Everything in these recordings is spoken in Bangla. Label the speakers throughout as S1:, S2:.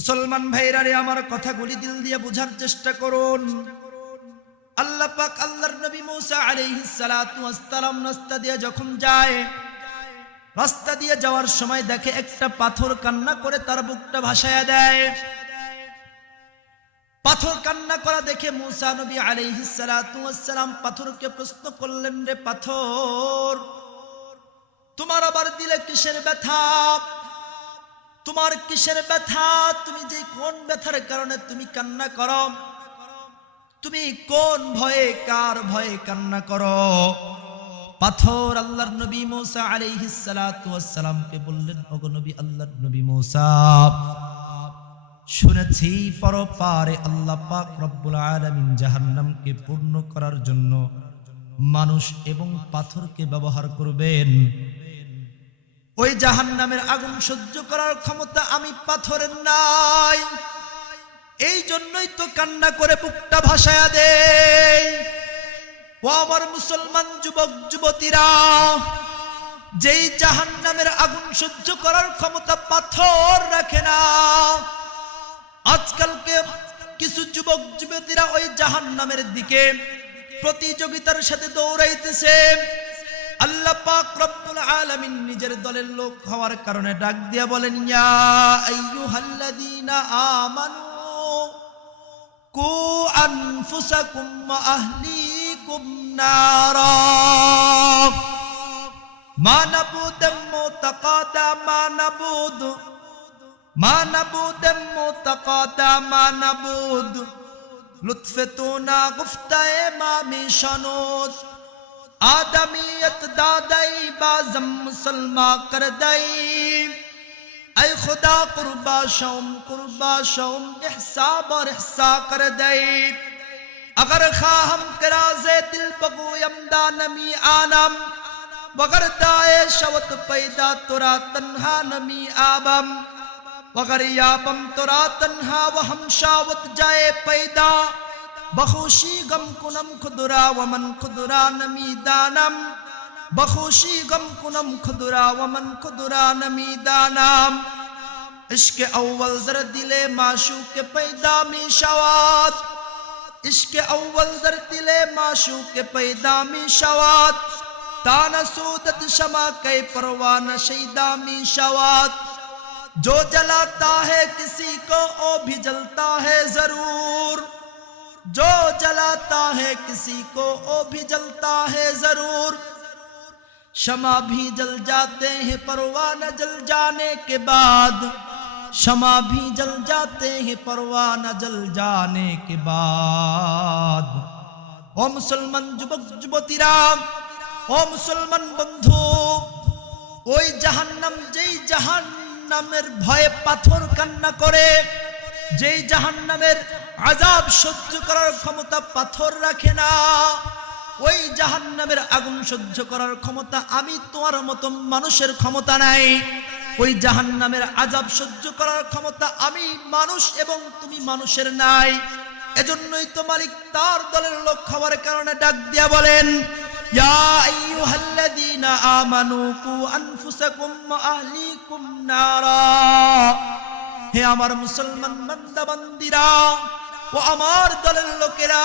S1: মুসলমান ভাইরারে আমার কথাগুলি দিল দিয়ে বোঝার চেষ্টা করুন। আল্লাহ পাক আল্লাহর নবী মূসা আলাইহিস সালাতু ওয়াসসালাম রাস্তা দিয়ে যখন যায়, রাস্তা দিয়ে যাওয়ার সময় দেখে একটা পাথর কান্না করে তার বুকটা ভাসায়া দেয়। পাথর কান্না করা দেখে মুসা নবী আলাইহিস সালাতু ওয়াসসালাম পাথরকে প্রশ্ন করলেন, রে পাথর, তোমার আবার দিলে কিসের ব্যথা? তোমার কিসের ব্যথা? তুমি যে কোন ব্যথার কারণে তুমি কান্না করো? তুমি কোন ভয়ে, কার ভয়ে কান্না করো? পাথর আল্লাহর নবী মোসা আলাইহিস সালাতু ওয়াসসালামকে বললেন, ওগো নবী আল্লাহর নবী মোসা, শুনেছি পরপারে আল্লাহ পাক রব্বুল আলামিন জাহান্নামকে পূর্ণ করার জন্য মানুষ এবং পাথরকে ব্যবহার করবেন। ওই জাহান্নামের আগুন সহ্য করার ক্ষমতা আমি পাথরের নাই। এই জন্যই তো কান্না করে বুকটা ভাসায়া দে ও আমার মুসলমান যুবক, যুবতীরা, যেই জাহান্নামের আগুন সহ্য করার ক্ষমতা পাথর রাখে না। আজকালকে কিছু যুবক, যুবতীরা ওই জাহান্নামের দিকে প্রতিযোগিতার সাথে দৌড়াইতেছে। আল্লাহ পাক রব্বুল আলামিন নিজের দলের লোক হওয়ার কারণে ডাক দিয়া বলেন, ইয়া আইয়ুহাল্লাযীনা আমানু, কু আনফুসাকুম ওয়া আহলিকুম নারা। মা নাবুদাম মুতাকাদা, মা নাবুদ, মা নাবুদাম মুতাকাদা, মা নাবুদ। লুৎফতুনা গুফতায়ে মা মিশানুত آدمیت دادائی بازم مسلمہ کردائی اے خدا قربا شوم قربا شوم احساب اور احسا کردائی اگر خواہم کراز دل بگویم دانمی آنم وگر دائے شوت پیدا ترا تنہا نمی آبم وگر یابم ترا تنہا وہم شاوت جائے پیدا بخوشی غم کنم خدرا ومن خدرا نمی دانم بخوشی غم کنم خدرا ومن خدرا نمی دانم عشق اول در دل معشوق پیدا می شواد عشق اول در دل معشوق پیدا می شواد تانا سودت شما کے پروانہ شیدا می شواد جو جلاتا ہے کسی کو، او بھی جلتا ہے ضرور. जो जलाता है किसी को वो भी जलता है जरूर शमा भी जल जाते हैं परवाना जल जाने के बाद शमा भी जल जाते हैं परवाना जल जाने के बाद ও মুসলমান যুবক যুবতীরা ও মুসলমান বন্ধু ওই জাহান্নাম যেই জাহান্নামের ভয়ে পাথর কান্না করে যেই জাহান্নামের আজাব সহ্য করার ক্ষমতা পাথর রাখে না। ওই জাহান্নামের আগুন সহ্য করার ক্ষমতা আমি তোমার মতো মানুষের ক্ষমতা নাই। ওই জাহান্নামের আজাব সহ্য করার ক্ষমতা আমি মানুষ এবং তুমি মানুষের নাই। এজন্যই তো মালিক তার দলের লোক খাওয়ার কারণে ডাক দিয়া বলেন, ইয়া হে আমার মুসলমান বান্দা ও আমার দলের লোকেরা,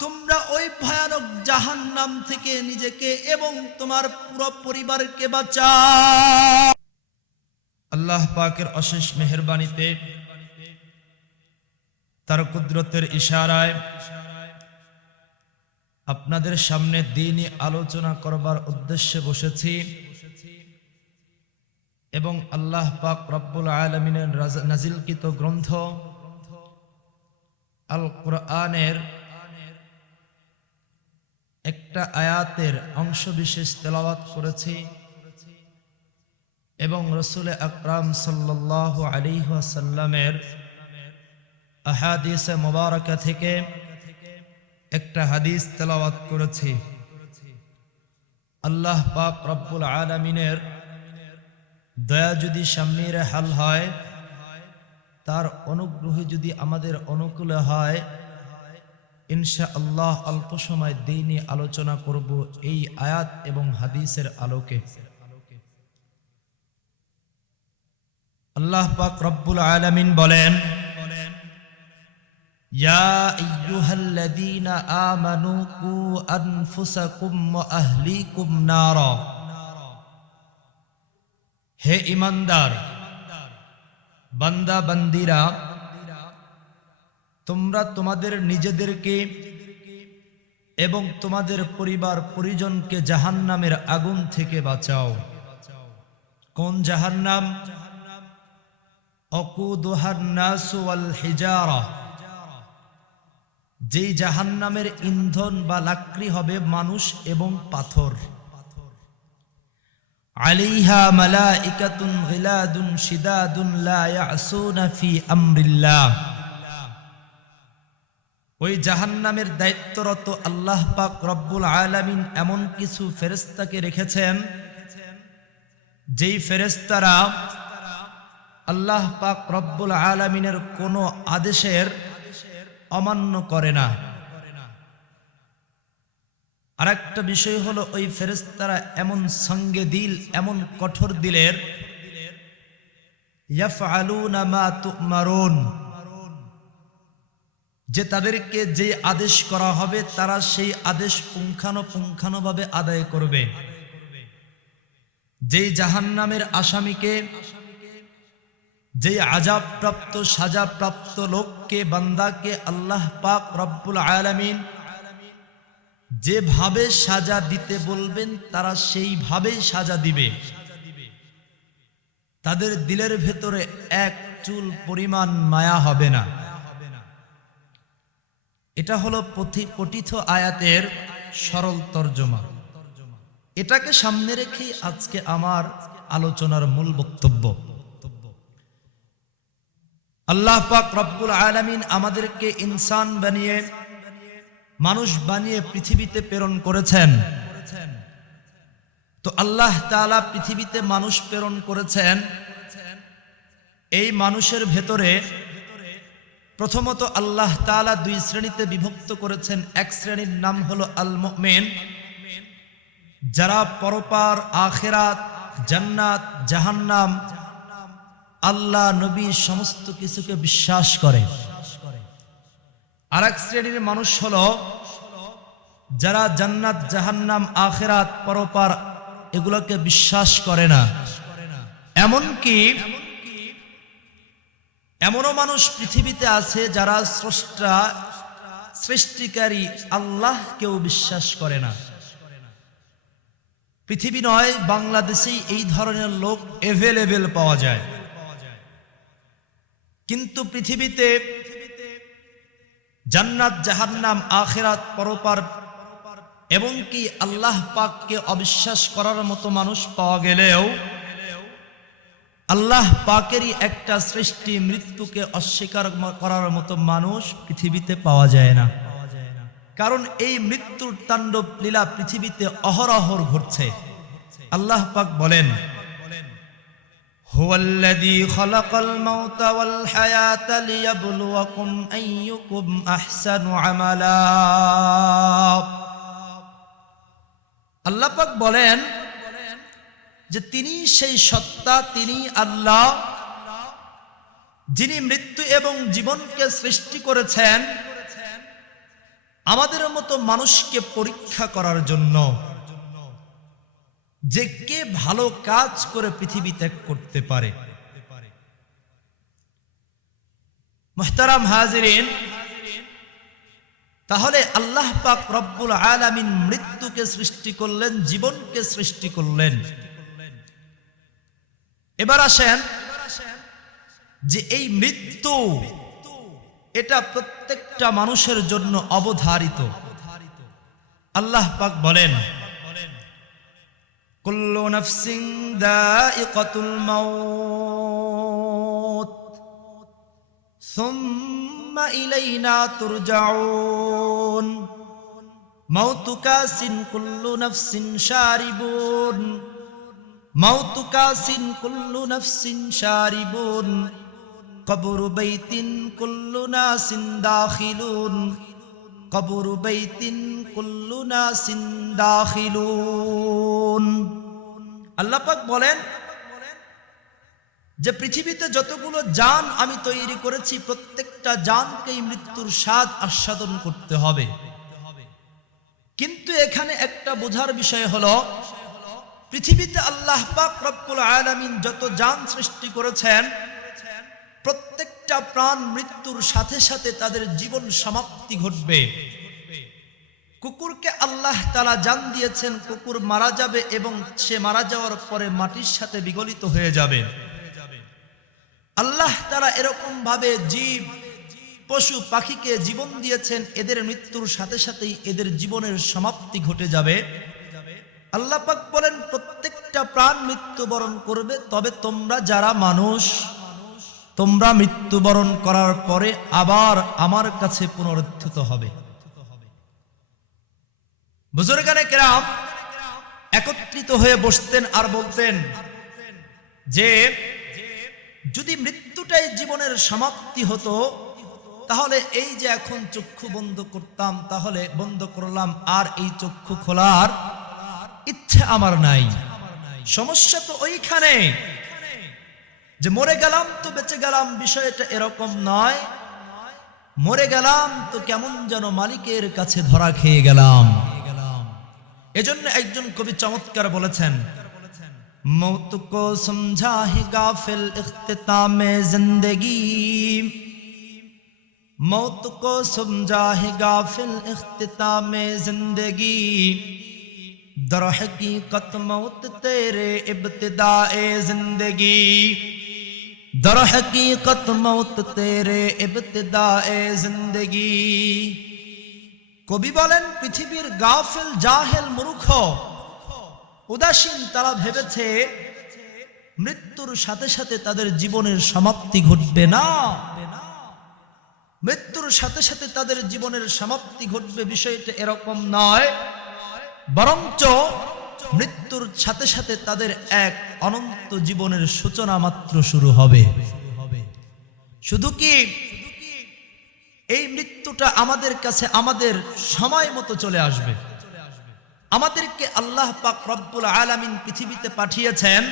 S1: তোমরা ওই ভয়ানক জাহান্নাম থেকে নিজেকে এবং তোমার পুরো পরিবারকে বাঁচাও। আল্লাহ পাকের অশেষ মেহেরবানিতে তার কুদরতের ইশারায় আপনাদের সামনে দিনই আলোচনা করবার উদ্দেশ্যে বসেছি এবং আল্লাহ পাক রব্বুল আলমিনের নাজিলকৃত গ্রন্থ আল কোরআনের একটা আয়াতের অংশ বিশেষ তেলাওয়াত করেছি এবং রসুল আকরাম সাল্লাহ আলিহাসাল্লামের আহাদিসে মোবারকা থেকে একটা হাদিস তেলাওয়াত করেছি। আল্লাহ পাক রব্বুল আলমিনের দয়া যদি সামনের হাল হয় তার অনুগ্রহ যদি আমাদের অনুকূলে হয় ইনশা আল্লাহ অল্প সময় দিনই আলোচনা করব এই আয়াত এবং হাদিসের আলোকে। আল্লাহ পাক রব্বুল আলামিন বলেন আনফুসাকুম ওয়া আহলিকুম নারা। হে ইমানদার বান্দা বান্দিরা তোমরা তোমাদের নিজেদেরকে এবং তোমাদের পরিবার পরিজনকে জাহান্নামের আগুন থেকে বাঁচাও। কোন ওয়াল হিজারা। যেই জাহান্নামের ইন্ধন বা লাকড়ি হবে মানুষ এবং পাথর। আলাইহা মালাইকাতুন গিলাদুন শিদাদুন লা ইয়াসুনা ফি আমরিল্লাহ। ওই জাহান্নামের দায়িত্বরত আল্লাহ পাক রব্বুল আলামিন এমন কিছু ফেরেস্তাকে রেখেছেন, যেই ফেরেস্তারা আল্লাহ পাক রব্বুল আলামিনের কোনো আদেশের অমান্য করে না। আর একটা বিষয় হলো ওই ফেরেস্তারা এমন সঙ্গে দিল, এমন কঠোর দিলের যে তাদেরকে যে আদেশ করা হবে, তারা সেই আদেশ পুঙ্খানুপুঙ্খানুভাবে আদায় করবে। যেই জাহান্নামের আসামিকে যে আজাবপ্রাপ্ত সাজাপ্রাপ্ত লোককে, বান্দাকে আল্লাহ পাক রব্বুল আলামিন যেভাবে সাজা দিতে বলবেন, তারা সেইভাবেই সাজা দিবে। তাদের দিলের ভেতরে এক চুল পরিমাণ মায়া হবে না। এটা হলো পঠিত আয়াতের সরল তর্জমা। এটাকে সামনে রেখে আজকে আমার আলোচনার মূল বক্তব্য। আল্লাহ পাক রব্বুল আলামিন আমাদেরকে ইনসান বানিয়ে মানুষ বানিয়ে পৃথিবীতে প্রেরণ করেছেন। তো আল্লাহ তাআলা পৃথিবীতে মানুষ প্রেরণ করেছেন। এই মানুষের ভেতরে প্রথমত আল্লাহ তাআলা দুই শ্রেণীতে বিভক্ত করেছেন। এক শ্রেণির নাম হলো আল মুমিন যারা পরপার, আখেরাত, জান্নাত, জাহান্নাম, আল্লাহ, নবী, সমস্ত কিছুকে বিশ্বাস করে। আর এক শ্রেণির মানুষ হল যারা জান্নাত, জাহান্নাম, আখেরাত, পরপার এগুলোকে বিশ্বাস করে না। এমনকি এমনও মানুষ পৃথিবীতে আছে যারা স্রষ্টা, সৃষ্টিকারী আল্লাহকেও বিশ্বাস করে না। পৃথিবী নয়, বাংলাদেশেই এই ধরনের লোক এভেলেবেল পাওয়া যায়। কিন্তু পৃথিবীতে জান্নাত, জাহান্নাম, আখেরাত, পরপার, এবং কি আল্লাহ পাককে অবিশ্বাস করার মতো মানুষ পাওয়া গেলেও আল্লাহ পাকেরই একটা সৃষ্টি মৃত্যুকে অস্বীকার করার মতো মানুষ পৃথিবীতে পাওয়া যায় না। কারণ এই মৃত্যুর তাণ্ডব লীলা পৃথিবীতে অহরহর ঘটছে। আল্লাহ পাক বলেন هو الذي خلق الموت والحياة ليبلوكم أيكم أحسن عملا আল্লাহ পাক বলেন যে তিনি সেই সত্তা তিনি আল্লাহ যিনি মৃত্যু এবং জীবনকে সৃষ্টি করেছেন আমাদের মতো মানুষকে পরীক্ষা করার জন্য যে কে ভালো কাজ করে পৃথিবী ত্যাগ করতে পারে। মোহতারাম হাজিরিন, তাহলে আল্লাহ পাক রব্বুল আলামিন মৃত্যুকে সৃষ্টি করলেন, জীবনকে সৃষ্টি করলেন। এবার আসেন যে এই মৃত্যু এটা প্রত্যেকটা মানুষের জন্য অবধারিত। আল্লাহ পাক বলেন كل نفس ذائقة الموت. ثم إلينا ترجعون. موت كاس كل نفس شاربون. موت كاس كل نفس شاربون. قبر بيت كل ناس داخلون. কবর আল্লাপাক বলেন, যে পৃথিবীতে যতগুলো যান আমি তৈরি করেছি, প্রত্যেকটা যানকেই মৃত্যুর স্বাদ আস্বাদন করতে হবে। কিন্তু এখানে একটা বোঝার বিষয় হলো, পৃথিবীতে আল্লাহ পাক রব্বুল আয়ালামিন যত যান সৃষ্টি করেছেন প্রত্যেক প্রত্যেকটা প্রাণ মৃত্যুর সাথে সাথে তাদের জীবন সমাপ্তি ঘটবে। কুকুরকে আল্লাহ তালা জান দিয়েছেন, কুকুর মারা যাবে এবং সে মারা যাওয়ার পরে মাটির সাথে বিগলিত হয়ে যাবে। আল্লাহ তারা এরকম ভাবে জীব, পশু, পাখিকে জীবন দিয়েছেন, এদের মৃত্যুর সাথে সাথেই এদের জীবনের সমাপ্তি ঘটে যাবে। আল্লাহ পাক বলেন, প্রত্যেকটা প্রাণ মৃত্যুবরণ করবে, তবে তোমরা যারা মানুষ তোমরা মৃত্যুবরণ করার পরে আবার আমার কাছে পুনরুত্থিত হবে। বুজুর্গানে কেরাম একত্রিত হয়ে বসতেন আর বলতেন যে, যদি মৃত্যুটাই জীবনের সমাপ্তি হতো, তাহলে এই যে এখন চক্ষু বন্ধ করতাম, তাহলে বন্ধ করলাম, আর এই চক্ষু খোলার ইচ্ছে আমার নাই। সমস্যা তো ওইখানে। যে মরে গেলাম তো বেঁচে গেলাম বিষয়টা এরকম নয়। মরে গেলাম তো কেমন যেন মালিকের কাছে ধরা খেয়ে গেলাম। এজন্য একজন কবি চমৎকার বলেছেন মৌত কো সমঝা হে গাফিল ইখতামে জিন্দগি। মৌত কো সমঝা হে গাফিল ইখতামে জিন্দগি। در حقیقت موت تیرے ابتدائے জিন্দেগি। در حقیقت মৌত তেরে এ জিন্দগি কবি বলেন পৃথিবীর গাফেল জাহেল মূর্খ উদাসীন তারা ভেবেছে মৃত্যুর সাথে সাথে তাদের জীবনের সমাপ্তি ঘটবে না মৃত্যুর সাথে সাথে তাদের জীবনের সমাপ্তি ঘটবে বিষয়টা এরকম নয় বরঞ্চ মৃত্যুর সাথে সাথে তাদের এক অনন্ত জীবনের সূচনা মাত্র শুরু হবে। শুধু কি এই মৃত্যুটা আমাদের কাছে আমাদের সময় মতো চলে আসবে? আমাদেরকে আল্লাহ পাক রব্বুল আলামিন পৃথিবীতে পাঠিয়েছেন।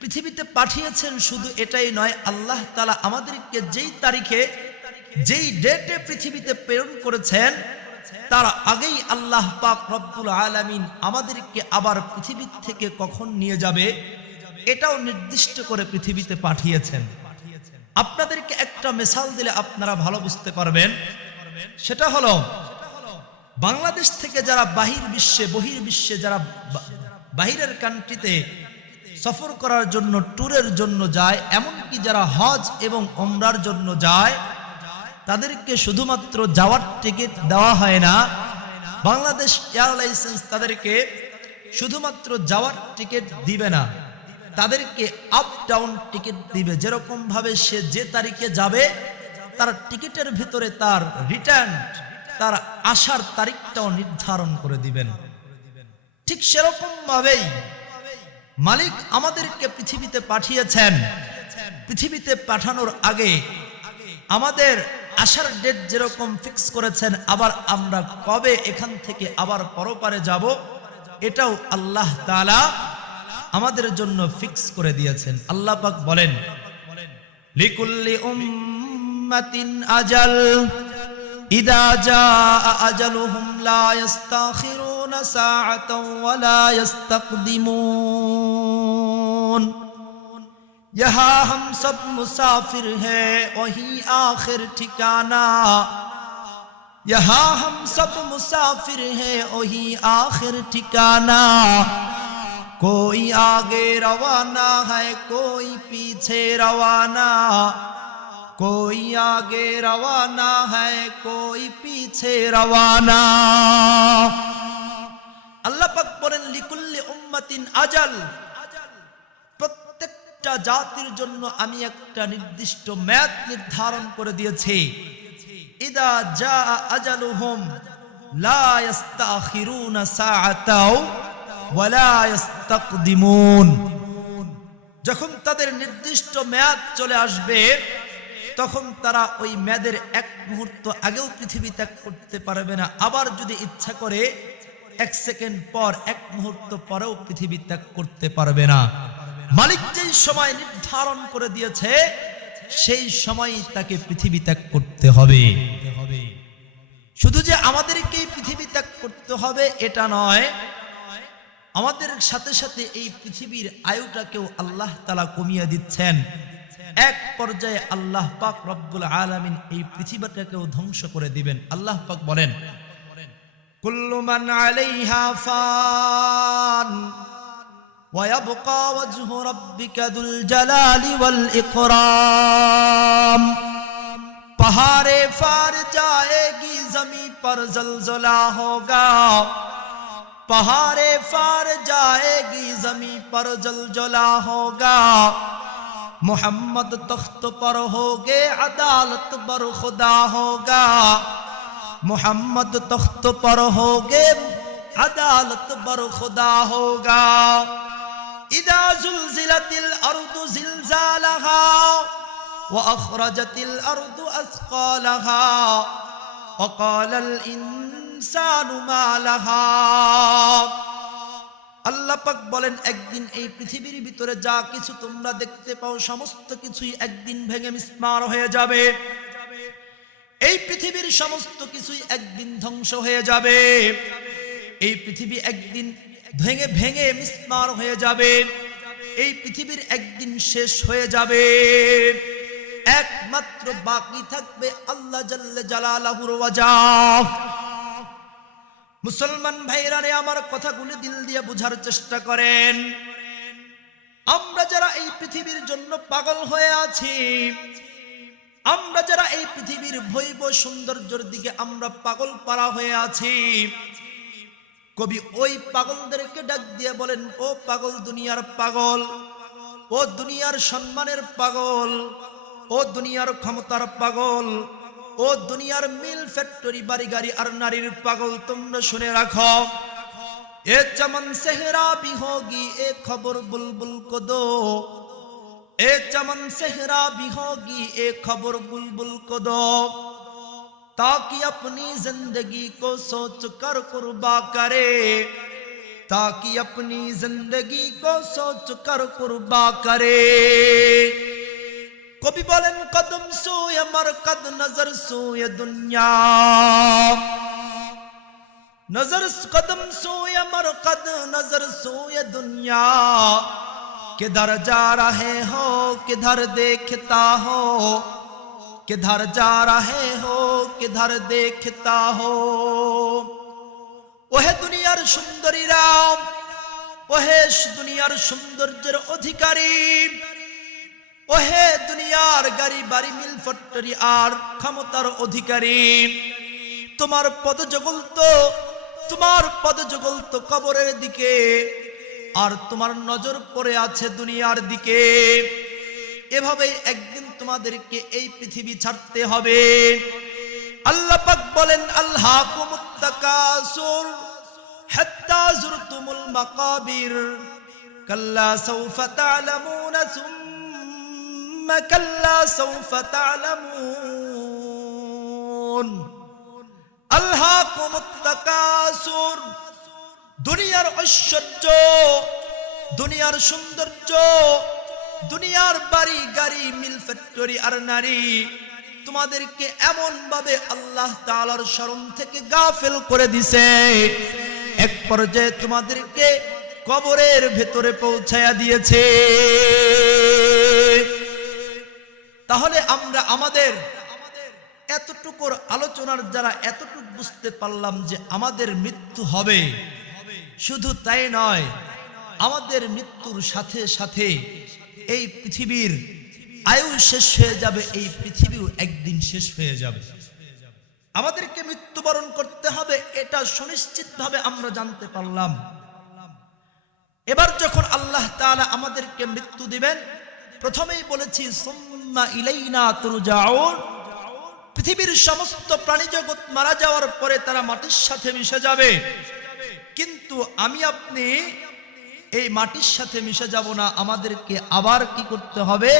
S1: পৃথিবীতে পাঠিয়েছেন শুধু এটাই নয়, আল্লাহ তালা আমাদেরকে যেই তারিখে, যেই ডেটে পৃথিবীতে প্রেরণ করেছেন তার আগেই আল্লাহ পাক রব্বুল আলামিন আমাদেরকে আবার পৃথিবী থেকে কখন নিয়ে যাবে, এটাও নির্দিষ্ট করে পৃথিবীতে পাঠিয়েছেন। আপনাদেরকে একটা মিসাল দিলে আপনারা ভালো বুঝতে পারবেন। সেটা হলো, বাংলাদেশ থেকে যারা বাহির বিশ্বে বহির বিশ্বে যারা বাহিরের কান্ট্রিতে সফর করার জন্য, ট্যুরের জন্য যায়, এমনকি যারা হজ এবং ওমরার জন্য যায় তাদেরকে শুধুমাত্র যাওয়ার টিকিট দেওয়া হয় না। বাংলাদেশ এয়ারলাইন্স তাদেরকে শুধুমাত্র যাওয়ার টিকিট দিবে না। তাদেরকে আপ ডাউন টিকিট দিবে। যেরকম ভাবে সে যে তারিখে যাবে, তার টিকিটের ভিতরে তার রিটার্ন তার আসার তারিখটাও নির্ধারণ করে দিবেন। ঠিক সেরকম ভাবেই মালিক আমাদেরকে পৃথিবীতে পাঠিয়েছেন। পৃথিবীতে পাঠানোর আগে আমাদের আসার ডেট যেরকম ফিক্স করেছেন, আবার আমরা কবে এখান থেকে আবার পরপারে যাব, এটাও আল্লাহ তালা আমাদের জন্য ফিক্স করে দিয়েছেন। আল্লাহ পাক বলেন, লিকুল্লি উম্মাতিন আজাল, ইদা জাআ আজালুহুম লা ইস্তাখিরুনা সাআতাও ওয়া লা ইস্তাকদিমুন। یہاں ہم سب مسافر ہیں، وہی آخر ٹھکانہ۔ یہاں ہم سب مسافر ہیں، وہی آخر ٹھکانہ۔ کوئی آگے روانہ ہے، کوئی پیچھے روانہ۔ کوئی آگے روانہ ہے، کوئی پیچھے روانہ۔ اللہ پک پورن لکل امتن اجل۔ প্রত্যেকটা জাতির জন্য আমি একটা নির্দিষ্ট ম্যাদ নির্ধারণ করে দিয়েছি। ইদা জা আজালুহুম, লা ইস্তাখিরুনা সাআতাও ইস্তাকদিমুন। যখন তাদের নির্দিষ্ট মেয়াদ চলে আসবে, তখন তারা ওই মেয়াদের এক মুহূর্ত আগেও পৃথিবী ত্যাগ করতে পারবে না। আবার যদি ইচ্ছা করে, এক সেকেন্ড পর, এক মুহূর্ত পরেও পৃথিবী ত্যাগ করতে পারবে না। মালিক যেই সময় নির্ধারণ করে দিয়েছে, সেই সময় তাকে পৃথিবী ত্যাগ করতে হবে। শুধু যে আমাদেরকে এই পৃথিবী ত্যাগ করতে হবে, এটা নয়। আমাদের সাথে সাথে এই পৃথিবীর আয়ুটাকেও আল্লাহ তালা কমিয়ে দিচ্ছেন। এক পর্যায়ে আল্লাহ পাক রব্বুল আলামিন এই পৃথিবীটাকেও ধ্বংস করে দিবেন। আল্লাহ পাক বলেন, কুল্লু মান আলাইহা ফান। ويبقى وجه ربك ذو الجلال والإقرام پہاڑے فار جائے گی، زمین پر زلزلہ ہوگا۔ پہاڑے فار جائے گی، زمین پر زلزلہ ہوگا۔ محمد تخت پر ہوگے، عدالت بر خدا ہوگا۔ محمد تخت پر ہوگے، عدالت بر خدا ہوگا۔ আল্লাপাক বলেন, একদিন এই পৃথিবীর ভিতরে যা কিছু তোমরা দেখতে পাও, সমস্ত কিছুই একদিন ভেঙে মিসমার হয়ে যাবে। এই পৃথিবীর সমস্ত কিছুই একদিন ধ্বংস হয়ে যাবে। এই পৃথিবী একদিন ভেঙে ভেঙে মিসমার হয়ে যাবে। এই পৃথিবীর একদিন শেষ হয়ে যাবে। একমাত্র বাকি থাকবে আল্লাহ জাল্লে জালালাহুর ওয়াজাহ। মুসলমান ভাইরা রে, আমার কথাগুলি দিল দিয়ে বোঝার চেষ্টা করেন। আমরা যারা এই পৃথিবীর জন্য পাগল হয়ে আছি, আমরা যারা এই পৃথিবীর ভৈব সৌন্দর্যের দিকে আমরা পাগল পারা হয়ে আছি কবি ওই পাগলদেরকে ডাক দিয়ে বলেন, ও পাগল দুনিয়ার পাগল, ও দুনিয়ার সম্মানের পাগল, ও দুনিয়ার ক্ষমতার পাগল, ও দুনিয়ার মিল ফ্যাক্টরি, বাড়ি গাড়ি আর নারীর পাগল, তোমরা শুনে রাখো। এ চমন সেহরা বিহোগি, এ খবর বুলবুল কদো। এ চমন সেহরা বিহোগি, এ খবর বুলবুল কদো। تاکہ اپنی زندگی کو سوچ کر قربا کرے۔ تاکہ اپنی زندگی کو سوچ کر قربا کرے۔ کبھی بولن قدم سوئے مرکد نظر سوئے دنیا۔ نظر قدم سوئے مرکد نظر سوئے دنیا۔ کدھر جا رہے ہو، کدھر دیکھتا ہو किधर देखता हो किधर जा रहे हो किधर देखता हो ওহে দুনিয়ার সুন্দরী রাম ওহে দুনিয়ার সৌন্দর্যের অধিকারী ওহে দুনিয়ার গাড়ি বাড়ি মিল ফ্যাক্টরি আর ক্ষমতার অধিকারী তোমার পদযুগল তো তোমার পদযুগল তো কবরের দিকে আর তোমার নজর পড়ে আছে দুনিয়ার দিকে এভাবেই একদিন তোমাদেরকে এই পৃথিবী ছাড়তে হবে। আল্লাহ পাক বলেন আল্লাহ কুমুত্তাকাসুর হাত্তা যুরতুমুল মাকাবির, কাল্লা সাউফা তা'লামুনা সুম্মা কাল্লা সাউফা তা'লামুন। আল্লাহ কুমুত্তাকাসুর দুনিয়ার ঐশ্বর্য, দুনিয়ার সৌন্দর্য দুনিয়ার বাড়ি, গাড়ি, মিল, ফ্যাক্টরি আর নারী, তোমাদেরকে এমন ভাবে আল্লাহ তালার শরণ থেকে গাফেল করে দিছে। এক পর্যায়ে তোমাদেরকে কবরের ভেতরে পৌঁছায়া দিয়েছে। তাহলে আমরা আমাদের এতটুকুর আলোচনার যারা এতটুকু বুঝতে পারলাম যে আমাদের মৃত্যু হবে। শুধু তাই নয়, আমাদের মৃত্যুর সাথে সাথে এই পৃথিবীর আয়ু শেষ হয়ে যাবে, এই পৃথিবীও একদিন শেষ হয়ে যাবে। আমাদেরকে মৃত্যুবরণ করতে হবে, এটা সুনিশ্চিতভাবে আমরা জানতে পারলাম। এবার যখন আল্লাহ তাআলা আমাদেরকে মৃত্যু দিবেন, প্রথমেই বলেছি, সুম্মা ইলাইনা তুরজাউন। পৃথিবীর সমস্ত প্রাণী জগৎ মারা যাওয়ার পরে তারা মাটির সাথে মিশে যাবে। কিন্তু আমি আপনি এই মাটির সাথে মিশে যাব না, আমাদেরকে আবার কি করতে হবে?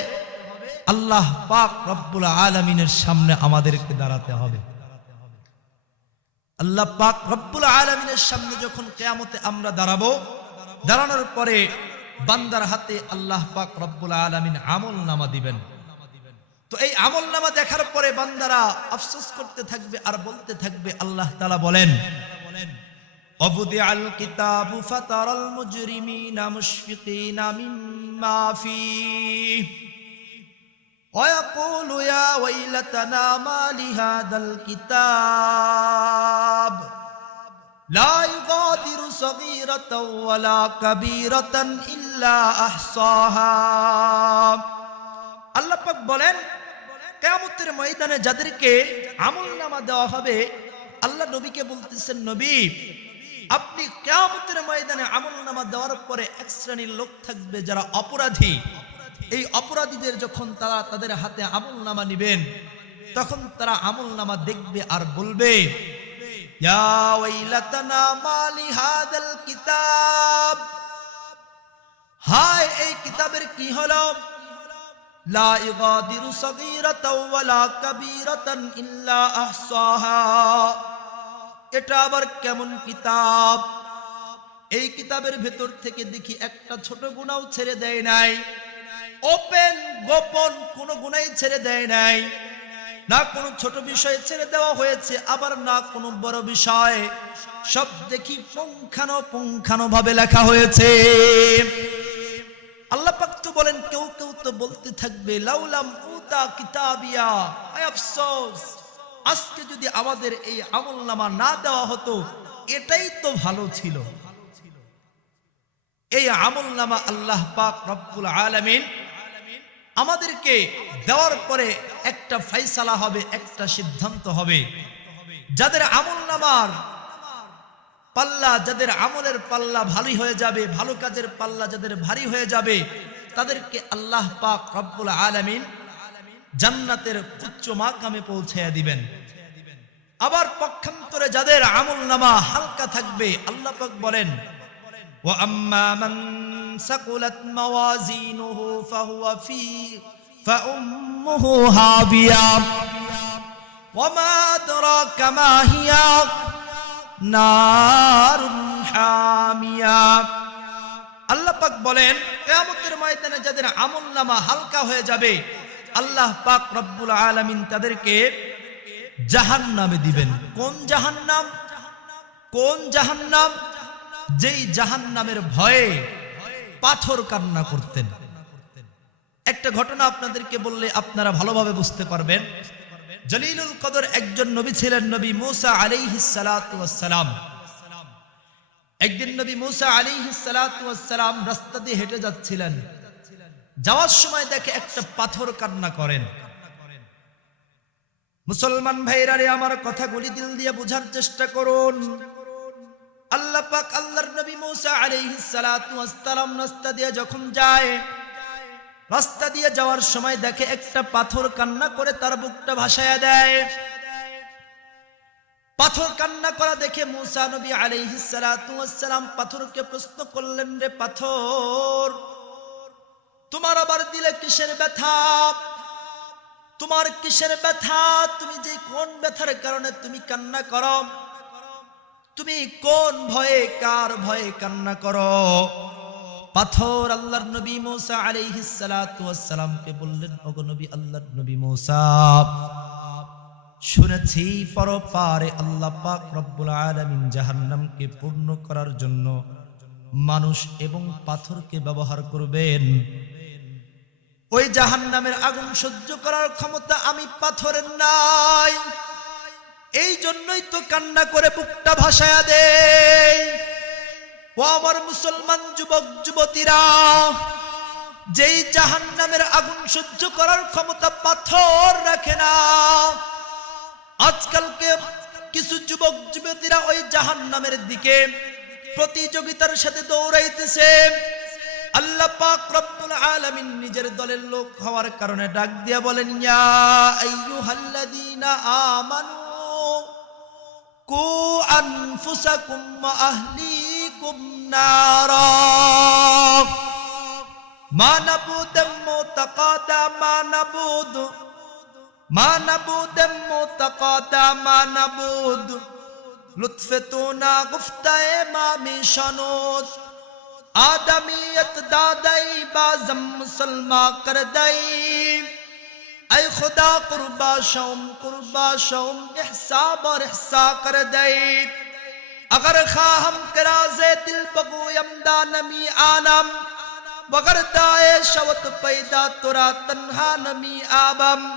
S1: আল্লাহ পাক রব্বুল আলমিনের সামনে আমাদেরকে দাঁড়াতে হবে। আল্লাহ পাক রব্বুল আলমিনের সামনে যখন কেয়ামতে আমরা দাঁড়াবো, দাঁড়ানোর পরে বান্দার হাতে আল্লাহ পাক রব্বুল আলামিন আমল নামা দিবেন। তো এই আমল নামা দেখার পরে বান্দারা আফসোস করতে থাকবে আর বলতে থাকবে, আল্লাহ তালা বলেন ووضع الكتاب فترى المجرمين مشفقين مما فيه ويقول يا ويلتنا ما لهذا الكتاب لا يغادر صغيرة ولا كبيرة إلا أحصاها আল্লাহ পাক বলেন কেয়ামতের ময়দানে যাদেরকে আমল নামা দেওয়া হবে আল্লাহ নবীকে বলতেছেন নবী আপনি কেয়ামতের ময়দানে আমল নামা দেওয়ার পরে এক শ্রেণির লোক থাকবে যারা অপরাধী। এই অপরাধীদের যখন তারা তাদের হাতে আমল নামা নিবেন, তখন তারা আমল নামা দেখবে আর বলবে হায়, এই কিতাবের কি হলো? লা ইগাদিরু ইল্লা আহসাহা। এটা আবার কেমন কিতাব? এই কিতাবের ভেতর থেকে দেখি একটা ছোট গুণাও ছেড়ে দেয় নাই। ওপেন, গোপন, কোনো গুণাই ছেড়ে দেয় নাই। না কোনো ছোট বিষয় ছেড়ে দেওয়া হয়েছে, আবার না কোনো বড় বিষয়। সব দেখি পুঙ্খানো পুঙ্খানো ভাবে লেখা হয়েছে। আল্লাহ পাক তো বলেন, কেউ কেউ তো বলতে থাকবে, লাউলাম উতা কিতাবিয়া আফসোস। আজকে যদি আমাদের এই আমল নামা না দেওয়া হতো, এটাই তো ভালো ছিল। এই আমল নামা আল্লাহ পাক রব্বুল আলামিন আমাদেরকে দেওয়ার পরে একটা ফাইসালা হবে, একটা সিদ্ধান্ত হবে। যাদের আমল নামার পাল্লা, যাদের আমলের পাল্লা ভারী হয়ে যাবে, ভালো কাজের পাল্লা যাদের ভারী হয়ে যাবে, তাদেরকে আল্লাহ পাক রব্বুল আলামিন জান্নাতের উচ্চ মাকামে পৌঁছাইয়া দিবেন। আবার পক্ষান্তরে যাদের আমল নামা হালকা থাকবে, আল্লাহ পাক বলেন ও আম্মা মান সাকুলাত মাওয়াজিনুহু ফাহুয়া ফি ফাউম্মুহু হাবিয়া, ওয়া মা আদরাকা মা হিয়া নারুন হামিয়া। আল্লাহ পাক বলেন, কিয়ামতের ময়দানে যাদের আমল নামা হালকা হয়ে যাবে আল্লাহ পাক রব্বুল আলামিন তাদেরকে জাহান্নামে দিবেন। কোন জাহান্নাম? কোন জাহান্নাম? যেই জাহান্নামের ভয়ে পাথর কান্না করতেন। একটা ঘটনা আপনাদেরকে বললে আপনারা ভালোভাবে বুঝতে পারবেন। জলিলুল কদর একজন নবী ছিলেন নবী মুসা আলাইহিস সালাতু একদিন নবী মুসা ওয়াস রাস্তা দিয়ে হেঁটে যাচ্ছিলেন। যাওয়ার সময় দেখে একটা পাথর কান্না করেন। মুসলমান ভাইরা রে আমার কথাগুলি দিল দিয়ে বোঝার চেষ্টা করুন। আল্লাহ পাক আল্লাহর নবী মুসা আলাইহিস সালাতু ওয়াস সালাম রাস্তা দিয়ে যখন যায়, রাস্তা দিয়ে যাওয়ার সময় দেখে একটা পাথর কান্না করে তার বুকটা ভাসায়া দেয়। পাথর কান্না করা দেখে মুসা নবী আলাইহিস সালাতু ওয়াস সালাম পাথরকে প্রশ্ন করলেন, রে পাথর তোমার আবার দিলে কিসের ব্যথা? তোমার কিসের ব্যথা? তুমি যে কোন ব্যথার কারণে তুমি কান্না করো? তুমি কোন ভয়ে, কার ভয়ে কান্না করো? পাথর আল্লাহর নবী মোসা আলাইহিস সালাতু বললেন, ওগো নবী আল্লাহর নবী মোসা, শুনেছি পরপারে আল্লাহ পাক রব্বুল আলামিন জাহান্নামকে পূর্ণ করার জন্য মানুষ এবং পাথরকে ব্যবহার করবেন। ওই জাহান্নামের আগুন সহ্য করার ক্ষমতা আমি পাথরের নাই। এই জন্যই তো কান্না করে বুকটা ভাসায়া দে ও আমার মুসলমান যুবক, যুবতীরা, যেই জাহান্নামের আগুন সহ্য করার ক্ষমতা পাথর রাখে না। আজকালকে কিছু যুবক, যুবতীরা ওই জাহান্নামের দিকে প্রতিযোগিতার সাথে দৌড়াইতেছে। আল্লাহ পাক রব্বুল আলামিন নিজের দলের লোক হওয়ার কারণে ডাক দিয়া বলেন, ইয়া আইয়ুহাল্লাযীনা আমানু, কু আনফুসাকুম ওয়া আহলিকুম নারা। মা নাবুদাম মুতাকাদা, মা নাবুদ, মা নাবুদাম মুতাকাদা, মা নাবুদ। লুৎফে তো না গুফতায়ে মা মিশানুত। آدمیت دادئی بازم مسلمہ کر دئی اے خدا قربا شوم قربا شوم احساب اور احسا کر دئی اگر خواہم کراز دل بگو یمدا نمی آنم وگر دائے شوت پیدا ترا تنہا نمی آبم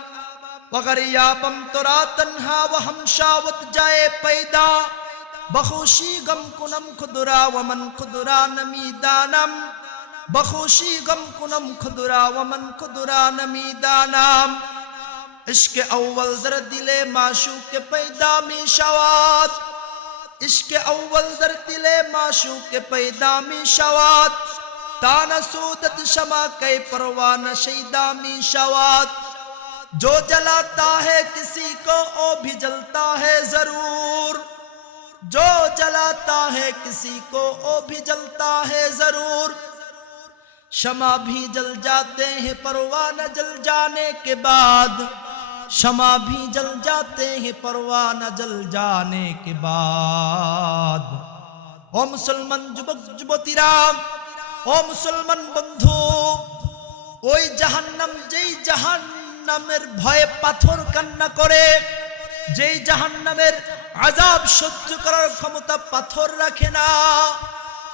S1: وگر یابم ترا تنہا وہم شاوت جائے پیدا بخوشی غم کنم خدرا ومن خدرا نمی دانم بخوشی غم کنم خدرا ومن خدرا نمی دانم عشق اول در دل کے پیدا می شواد عشق اول در دل معشوق پیدا می شواد تان سودت شما کے پروان شیدا می شواد جو جلاتا ہے کسی کو، او بھی جلتا ہے ضرور. جو جلاتا ہے کسی کو، وہ بھی جلتا ہے ضرور۔ شمع بھی جل جاتے ہیں پروانہ جل جانے کے بعد۔ شمع بھی جل جاتے ہیں پروانہ جل جانے کے بعد۔ او مسلمان جبک جبتی رام، او مسلمان بندھو، اوئی جہنم ওই জাহান্নাম بھائے پتھر کن نہ کرے۔ করে جہنم জাহান্নামের আজাব সহ্য করার ক্ষমতা পাথর রাখে না।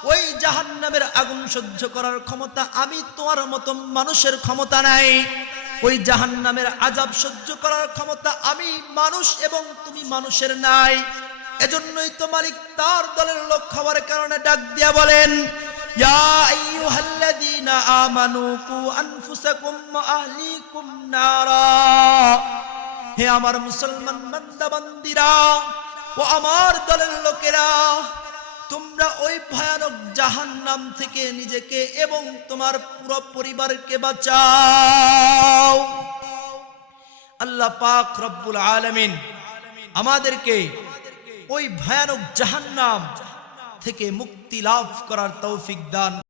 S1: ওই জাহান্নামের আগুন সহ্য করার ক্ষমতা আমি তোমার মতো মানুষের ক্ষমতা নাই। ওই জাহান্নামের আজাব সহ্য করার ক্ষমতা আমি মানুষ এবং তুমি মানুষের নাই। এজন্যই তো মালিক তার দলের লোক হওয়ার কারণে ডাক দিয়া বলেন হে আমার মুসলমান বান্দা ও আমার দলের লোকেরা, তোমরা ওই ভয়ানক জাহান্নাম থেকে নিজেকে এবং তোমার পুরো পরিবারকে বাঁচাও। আল্লাহ পাক রব্বুল আলামিন আমাদেরকে ওই ভয়ানক জাহান্নাম থেকে মুক্তি লাভ করার তৌফিক দান